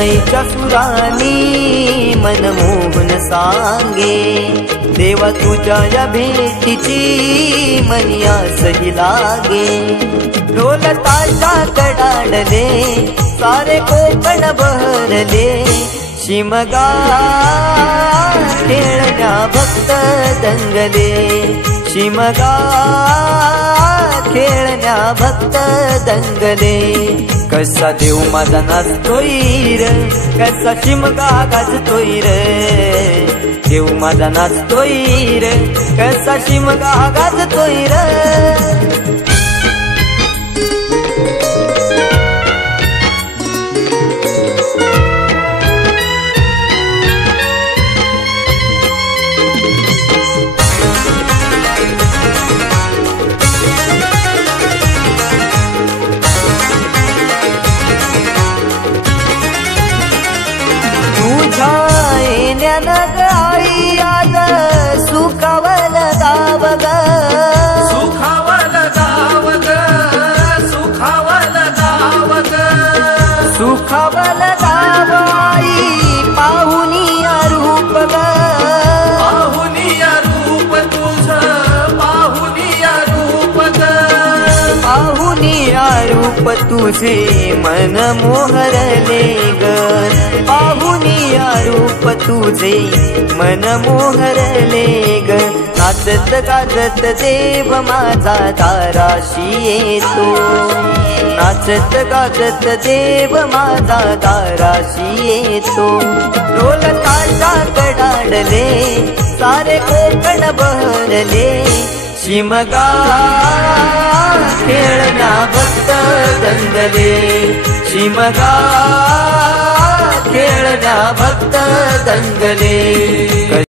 शनईच्या सुरानी मनमोहन सांगे, देवा तुझ्या या भेटीची मनी आसही लागे। ढोल ताशा कडाडले सारे कोकण बहरले, शिमगा खेळण्या भक्त दंगले, शिमगा खेळण्या भक्त दंगले। कसा देव माझा नाचतोय र, कसा शिमगा गाजतोय र, देव माझा नाचतोय र, कसा शिमगा गाजतोय र। आई आज सुखावल गाव ग, सुखावल गाव ग, सुखावल गाव ग, सुखावल गाव आई पाहुनिया रूप ग, पाहुनिया रूप तुझ, पाहुनिया रूप ग, पाहुनिया रूप तुझे मन मोहरले ग, पाहुनिया रूप तुझे मन मोहरले ग। नाचत गाजत देव माझा दाराशी येतो, नाचत गाजत देव माझा दाराशी येतो। ढोल ताशा कडाडले सारे कोकण बहरले, शिमगा खेळण्या भक्त दंगले, शिमगा खेळण्या भक्त दंगले।